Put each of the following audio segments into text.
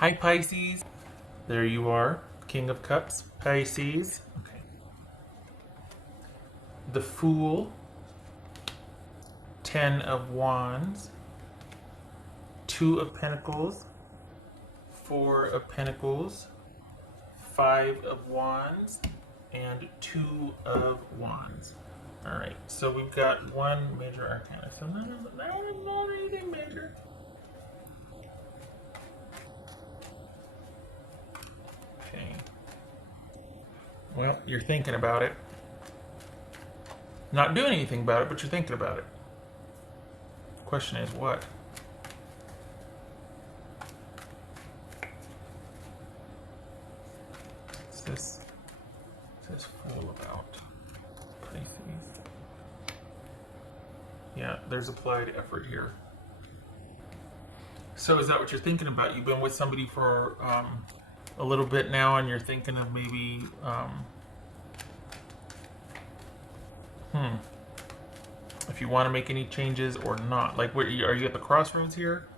Hi, Pisces. There you are. King of Cups, Pisces. Okay. The Fool, Ten of Wands, Two of Pentacles, Four of Pentacles, Five of Wands, and Two of Wands. All right, so we've got one major arcana. So not anything major. Okay. Well, you're thinking about it. Not doing anything about it, but you're thinking about it. Question is what? What's this Fool about? Pisces. Yeah, there's applied effort here. So is that what you're thinking about? You've been with somebody for a little bit now, and you're thinking of maybe if you want to make any changes or not. Like, are you at the crossroads here?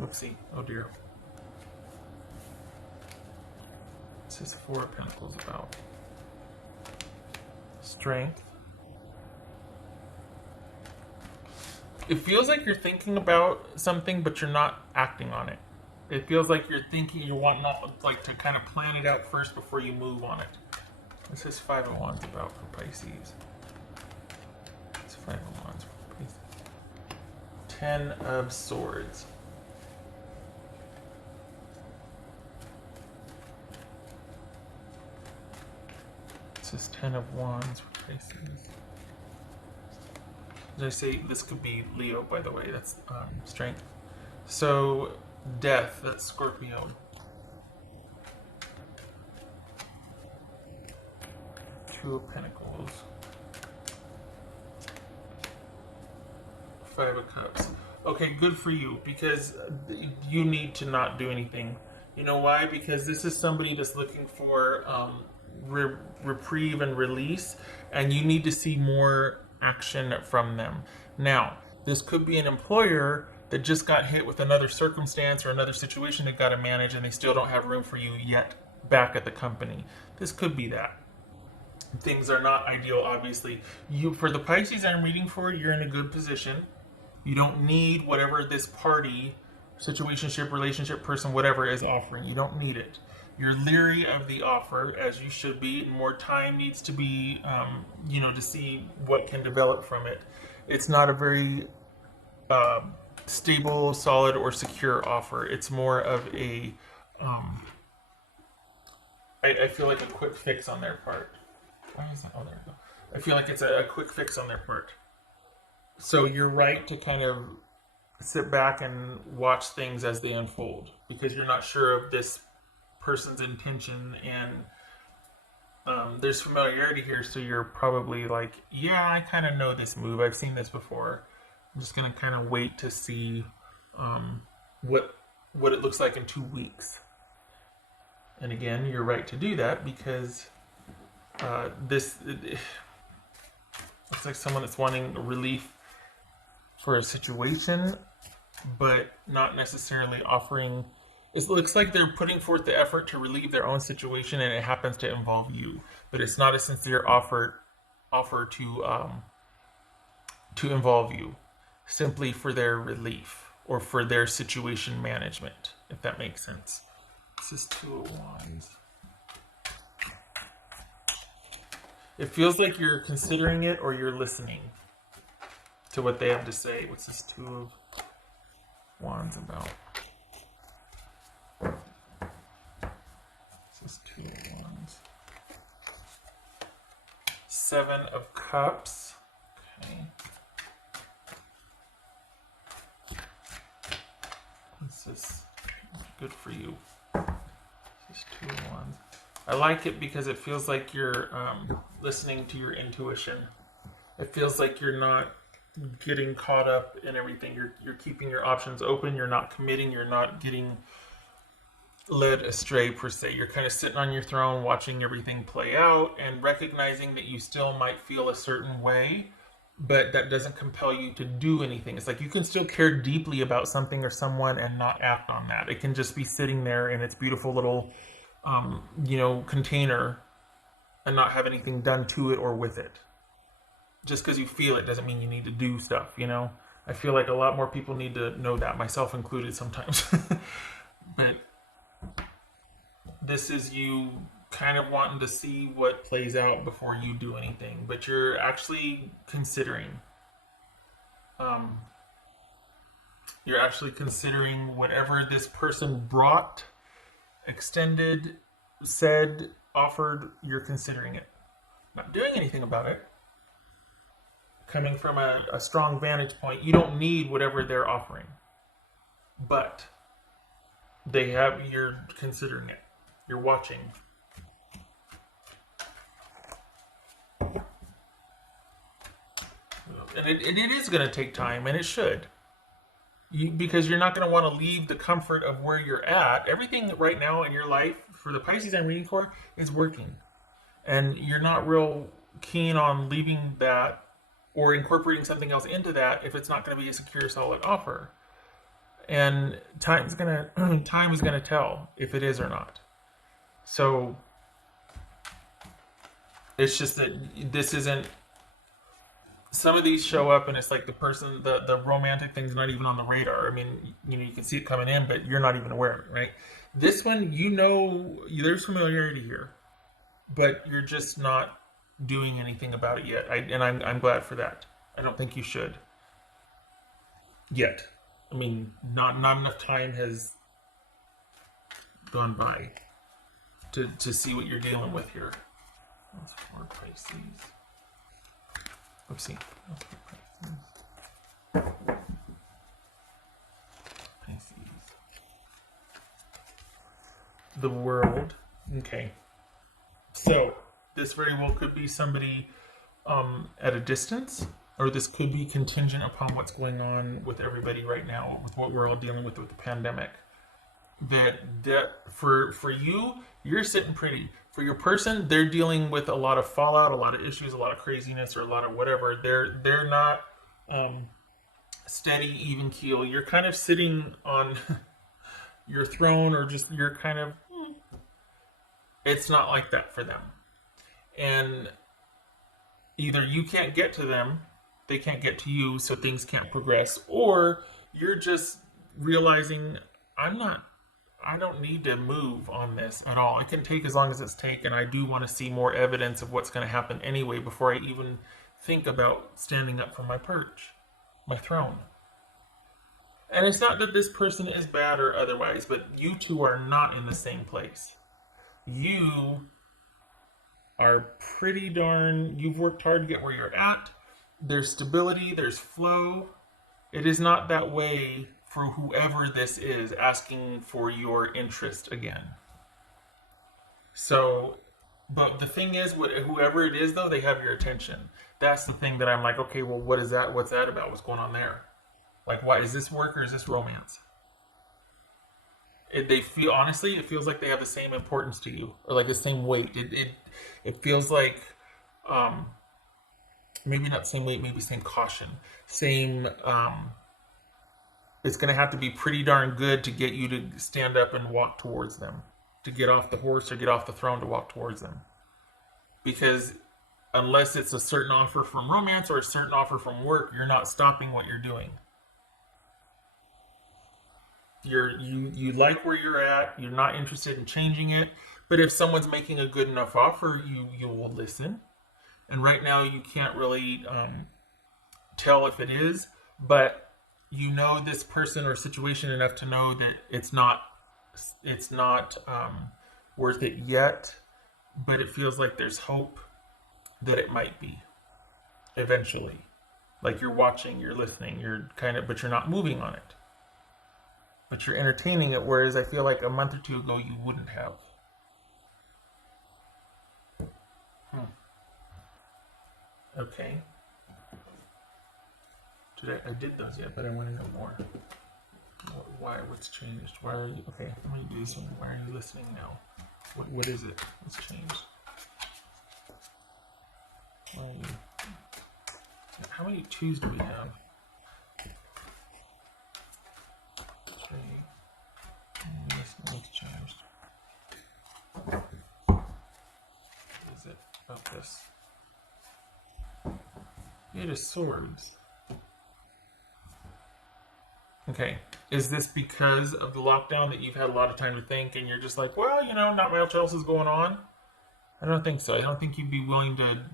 Whoopsie. Oh dear. This is Four of Pentacles about strength. It feels like you're thinking about something, but you're not acting on it. It feels like you're thinking, you want not like to kind of plan it out first before you move on it. This is Five of Wands about for Pisces. It's Five of Wands for Pisces. Ten of Swords. This is Ten of Wands for Pisces. As I say, this could be Leo, by the way. That's strength. So, Death, that's Scorpio. Two of Pentacles. Five of Cups. Okay, good for you, because you need to not do anything. You know why? Because this is somebody that's looking for reprieve and release, and you need to see more action from them. Now, this could be an employer that just got hit with another circumstance or another situation they've got to manage, and they still don't have room for you yet back at the company. This could be that. Things are not ideal, obviously. For the Pisces I'm reading for, you're in a good position. You don't need whatever this party, situationship, relationship, person, whatever is offering. You don't need it. You're leery of the offer, as you should be. More time needs to be, to see what can develop from it. It's not a very stable, solid, or secure offer. It's more of a, I feel like a quick fix on their part. Why is that? Oh, there we go. I feel like it's a quick fix on their part. So you're right to kind of sit back and watch things as they unfold, because you're not sure of this person's intention, and there's familiarity here, so you're probably like, yeah, I kind of know this move. I've seen this before. I'm just going to kind of wait to see what it looks like in 2 weeks. And again, you're right to do that, because it looks like someone that's wanting relief for a situation, but not necessarily offering. It looks like they're putting forth the effort to relieve their own situation, and it happens to involve you. But it's not a sincere offer to involve you, simply for their relief or for their situation management, if that makes sense. This is Two of Wands. It feels like you're considering it, or you're listening to what they have to say. What's this Two of Wands about? This is Two of Wands. Seven of Cups. Okay. This is good for you. This is Two of Wands. I like it because it feels like you're listening to your intuition. It feels like you're not getting caught up in everything. You're keeping your options open. You're not committing. You're not getting led astray, per se. You're kind of sitting on your throne, watching everything play out, and recognizing that you still might feel a certain way, but that doesn't compel you to do anything. It's like you can still care deeply about something or someone and not act on that. It can just be sitting there in its beautiful little, container and not have anything done to it or with it. Just because you feel it doesn't mean you need to do stuff, I feel like a lot more people need to know that, myself included sometimes. But this is you kind of wanting to see what plays out before you do anything, but you're actually considering. You're actually considering whatever this person brought, extended, said, offered. You're considering it, not doing anything about it. Coming from a strong vantage point, you don't need whatever they're offering, but you're considering it. You're watching. And it is going to take time, and it should. Because you're not going to want to leave the comfort of where you're at. Everything right now in your life, for the Pisces I'm reading for, is working. And you're not real keen on leaving that or incorporating something else into that if it's not going to be a secure, solid offer. And time is going to tell if it is or not. So it's just that this isn't. Some of these show up and it's like the romantic thing's not even on the radar. I mean, you can see it coming in, but you're not even aware of it, right? This one, there's familiarity here, but you're just not doing anything about it yet. I'm glad for that. I don't think you should yet. I mean, not enough time has gone by to see what you're dealing with here. That's for Pisces. Oopsie. Pisces. The World. Okay. So, this very well could be somebody at a distance, or this could be contingent upon what's going on with everybody right now, with what we're all dealing with the pandemic. That for you, you're sitting pretty. For your person, they're dealing with a lot of fallout, a lot of issues, a lot of craziness, or a lot of whatever. They're not steady, even keel. You're kind of sitting on your throne, or just you're kind of. It's not like that for them, and either you can't get to them, they can't get to you, so things can't progress, or you're just realizing I don't need to move on this at all. It can take as long as it's taken. I do want to see more evidence of what's going to happen anyway before I even think about standing up from my perch, my throne. And it's not that this person is bad or otherwise, but you two are not in the same place. You are pretty darn, you've worked hard to get where you're at. There's stability, there's flow. It is not that way for whoever this is asking for your interest again. So, but the thing is, whoever it is, though, they have your attention. That's the thing that I'm like, okay, well, what is that? What's that about? What's going on there? Like, why is this work or is this romance? They feel, honestly, it feels like they have the same importance to you, or like the same weight. It feels like, maybe not the same weight, maybe same caution, same. It's going to have to be pretty darn good to get you to stand up and walk towards them, to get off the horse or get off the throne to walk towards them. Because unless it's a certain offer from romance or a certain offer from work, you're not stopping what you're doing. You like where you're at, you're not interested in changing it, but if someone's making a good enough offer, you will listen. And right now you can't really tell if it is, but you know this person or situation enough to know that it's not worth it yet, but it feels like there's hope that it might be eventually. Like you're watching, you're listening, but you're not moving on it. But you're entertaining it, whereas I feel like a month or two ago you wouldn't have. Okay. I did those yet, but I want to know more. Why? What's changed? Why are you? Okay, I'm going to do this one. Why are you listening now? What is it? What's changed? Why are you? How many twos do we have? 3. Let's change. Is it about this? 8 of Swords. Okay. Is this because of the lockdown that you've had a lot of time to think and you're just like, well, you know, not much else is going on? I don't think so. I don't think you'd be willing to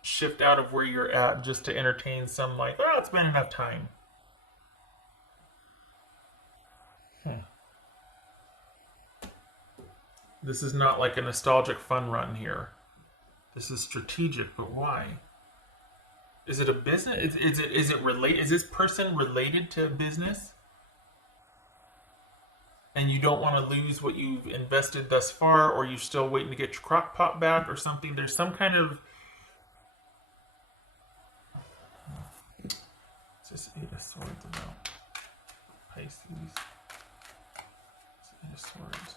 shift out of where you're at just to entertain some like, oh, it's been enough time. This is not like a nostalgic fun run here. This is strategic, but why? Is it a business? Is it related? Is this person related to a business? And you don't want to lose what you've invested thus far, or you're still waiting to get your crock pot back or something. There's some kind of... It's just 8 of Swords about Pisces. It's 8 of Swords.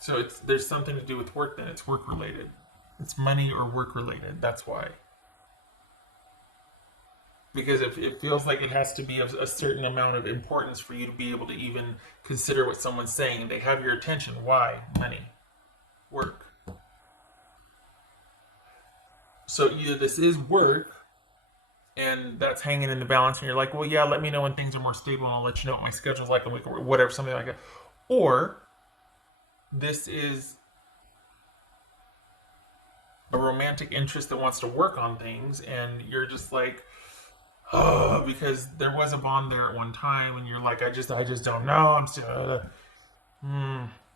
So there's something to do with work then. It's work related. It's money or work related. That's why. Because it feels like it has to be of a certain amount of importance for you to be able to even consider what someone's saying. They have your attention. Why? Money. Work. So either this is work, and that's hanging in the balance, and you're like, well, yeah, let me know when things are more stable, and I'll let you know what my schedule's like a week or whatever, something like that. Or this is a romantic interest that wants to work on things, and you're just like, oh, because there was a bond there at one time, and you're like, I just don't know. I'm still,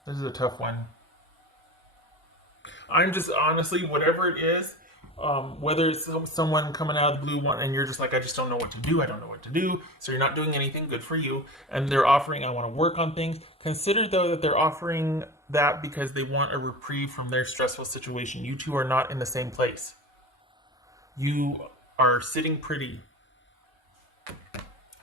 this is a tough one. I'm just honestly, whatever it is, whether it's someone coming out of the blue one, and you're just like, I just don't know what to do. I don't know what to do. So you're not doing anything good for you. And they're offering, I want to work on things. Consider though that they're offering that because they want a reprieve from their stressful situation. You two are not in the same place. You are sitting pretty.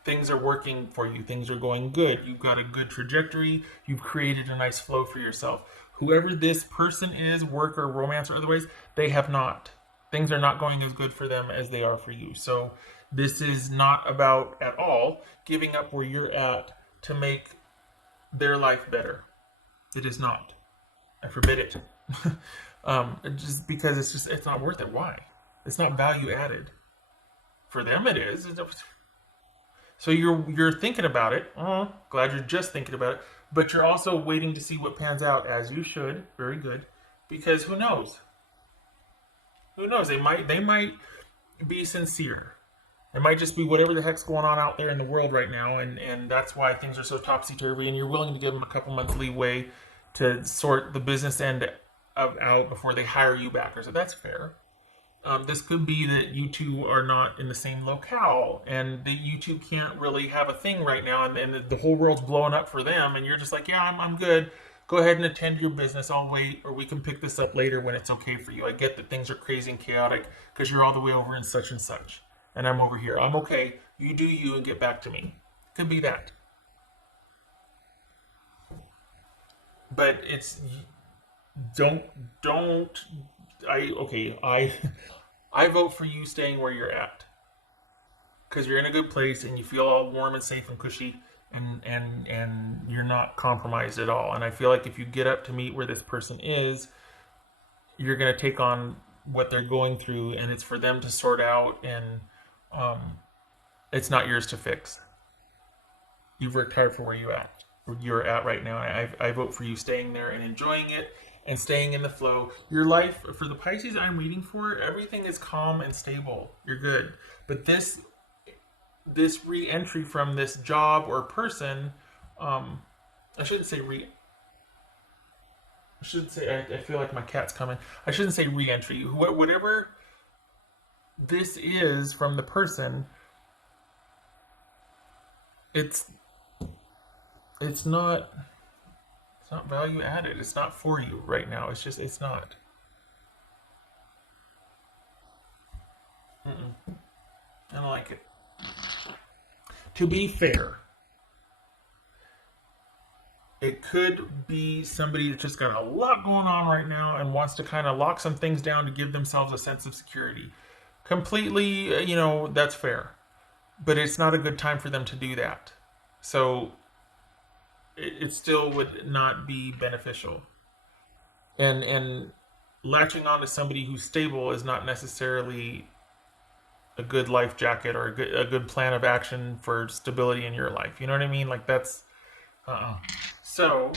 Things are working for you. Things are going good. You've got a good trajectory. You've created a nice flow for yourself. Whoever this person is, work or romance or otherwise, they have not. Things are not going as good for them as they are for you. So this is not about at all giving up where you're at to make their life better. It is not. I forbid it. Just because it's not worth it. Why? It's not value added. For them it is. So you're thinking about it. Glad you're just thinking about it. But you're also waiting to see what pans out, as you should. Very good. Because who knows? Who knows? They might be sincere. It might just be whatever the heck's going on out there in the world right now, and that's why things are so topsy-turvy, and you're willing to give them a couple months leeway to sort the business end out before they hire you back. So that's fair. This could be that you two are not in the same locale, and that you two can't really have a thing right now, and the whole world's blowing up for them, and you're just like, yeah, I'm good. Go ahead and attend your business. I'll wait, or we can pick this up later when it's okay for you. I get that things are crazy and chaotic because you're all the way over in such and such, and I'm over here. I'm okay. You do you and get back to me. Could be that. But it's I vote for you staying where you're at because you're in a good place and you feel all warm and safe and cushy, and you're not compromised at all. And I feel like if you get up to meet where this person is, you're going to take on what they're going through, and it's for them to sort out, and it's not yours to fix. You've worked hard for where you're at right now, and I vote for you staying there and enjoying it and staying in the flow. Your life, for the Pisces I'm reading for, everything is calm and stable. You're good. But this re-entry from this job or person, I shouldn't say I feel like my cat's coming. I shouldn't say re-entry. Whatever this is from the person, it's not value added. It's not for you right now. It's not. I don't like it. To be fair, it could be somebody that's just got a lot going on right now and wants to kind of lock some things down to give themselves a sense of security. Completely, that's fair. But it's not a good time for them to do that. So it still would not be beneficial. And latching on to somebody who's stable is not necessarily a good life jacket or a good plan of action for stability in your life. You know what I mean? Like that's So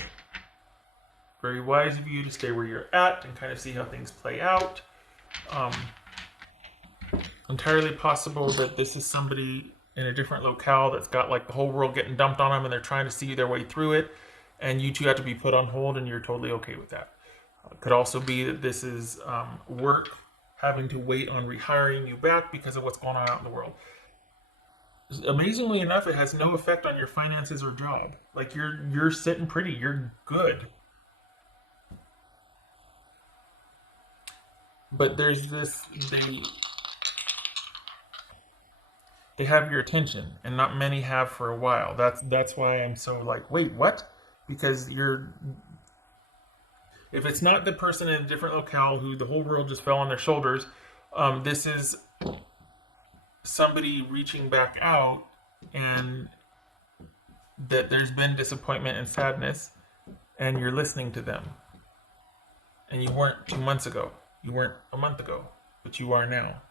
very wise of you to stay where you're at and kind of see how things play out. Entirely possible that this is somebody in a different locale that's got like the whole world getting dumped on them and they're trying to see their way through it, and you two have to be put on hold and you're totally okay with that. Could also be that this is work having to wait on rehiring you back because of what's going on out in the world. Amazingly enough, it has no effect on your finances or job. Like you're sitting pretty, you're good. But there's this they have your attention, and not many have for a while. That's why I'm so like, wait, what? Because if it's not the person in a different locale who the whole world just fell on their shoulders, this is somebody reaching back out, and that there's been disappointment and sadness, and you're listening to them. And you weren't 2 months ago. You weren't a month ago, but you are now.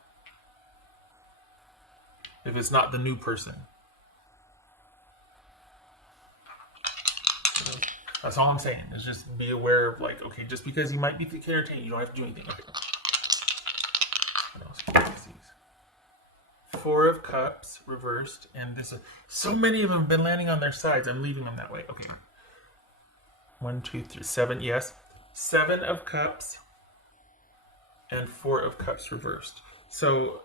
If it's not the new person. That's all I'm saying. Is just be aware of like, okay, just because he might be entertaining, you don't have to do anything. Okay. What else? Four of Cups reversed, and this is so many of them have been landing on their sides. I'm leaving them that way. Okay. 1, 2, 3, 7. Yes, 7 of Cups and 4 of Cups reversed. So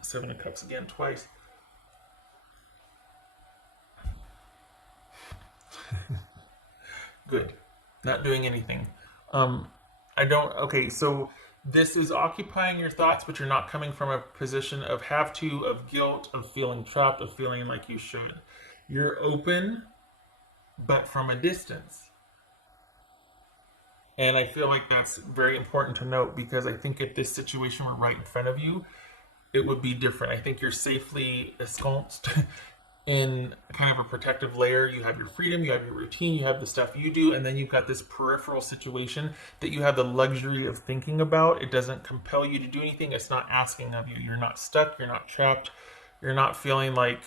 7 of Cups again twice. Good. Not doing anything. Okay, so this is occupying your thoughts, but you're not coming from a position of have to, of guilt, of feeling trapped, of feeling like you should. You're open, but from a distance. And I feel like that's very important to note, because I think if this situation were right in front of you, it would be different. I think you're safely ensconced in kind of a protective layer. You have your freedom, you have your routine, you have the stuff you do, and then you've got this peripheral situation that you have the luxury of thinking about. It doesn't compel you to do anything. It's not asking of you. You're not stuck. You're not trapped. You're not feeling like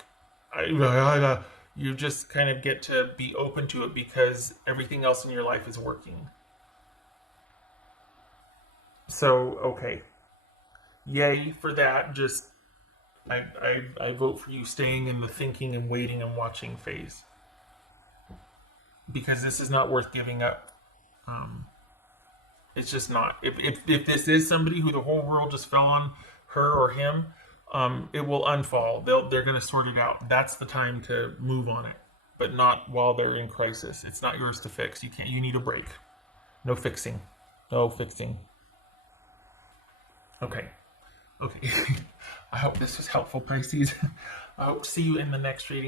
you just kind of get to be open to it because everything else in your life is working. So, okay. Yay for that. Just I vote for you staying in the thinking and waiting and watching phase, because this is not worth giving up. It's just not. If this is somebody who the whole world just fell on her or him, it will unfall. They're going to sort it out. That's the time to move on it, but not while they're in crisis. It's not yours to fix. You need a break. No fixing. No fixing. Okay. I hope this was helpful, Pisces. I hope to see you in the next reading.